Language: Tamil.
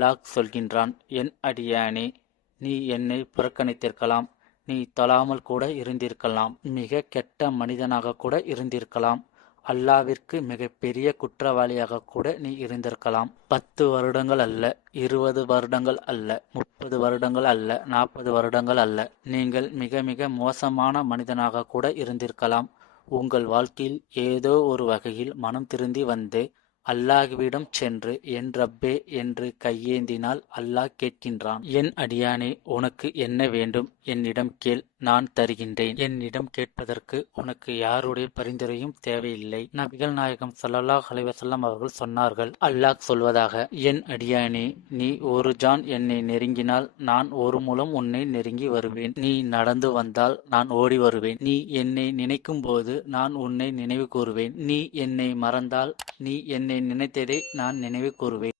அல்லாஹ் சொல்கின்றான், என் அடியானே, நீ என்னை புறக்கணித்திருக்கலாம், நீ தொழாமல் கூட இருந்திருக்கலாம், மிக கெட்ட மனிதனாக கூட இருந்திருக்கலாம், அல்லாவிற்கு மிகப்பெரிய குற்றவாளியாக கூட நீ இருந்திருக்கலாம். 10 வருடங்கள் அல்ல, 20 வருடங்கள் அல்ல, 30 வருடங்கள் அல்ல, 40 வருடங்கள் அல்ல, நீங்கள் மிக மிக மோசமான மனிதனாக கூட இருந்திருக்கலாம். உங்கள் வாழ்க்கையில் ஏதோ ஒரு வகையில் மனம் திருந்தி வந்து அல்லாஹ்விடம் சென்று, என் ரப்பே என்று கையேந்தினால் அல்லாஹ் கேட்கின்றான், என் அடியானே, உனக்கு என்ன வேண்டும்? என்னிடம் கேள், நான் தருகின்றேன். என்னிடம் கேட்பதற்கு உனக்கு யாருடைய பரிந்துரையும் தேவையில்லை. நபிகள் நாயகம் ஸல்லல்லாஹு அலைஹி வஸல்லம் அவர்கள் சொன்னார்கள், அல்லாஹ் சொல்வதாக, என் அடியானே, நீ ஒரு ஜான் என்னை நெருங்கினால் நான் ஒரு முலம் உன்னை நெருங்கி வருவேன். நீ நடந்து வந்தால் நான் ஓடி வருவேன். நீ என்னை நினைக்கும் போது நான் உன்னை நினைவு கூறுவேன். நீ என்னை மறந்தால் நீ என்னை நினைத்ததை நான் நினைவு கூறுவேன்.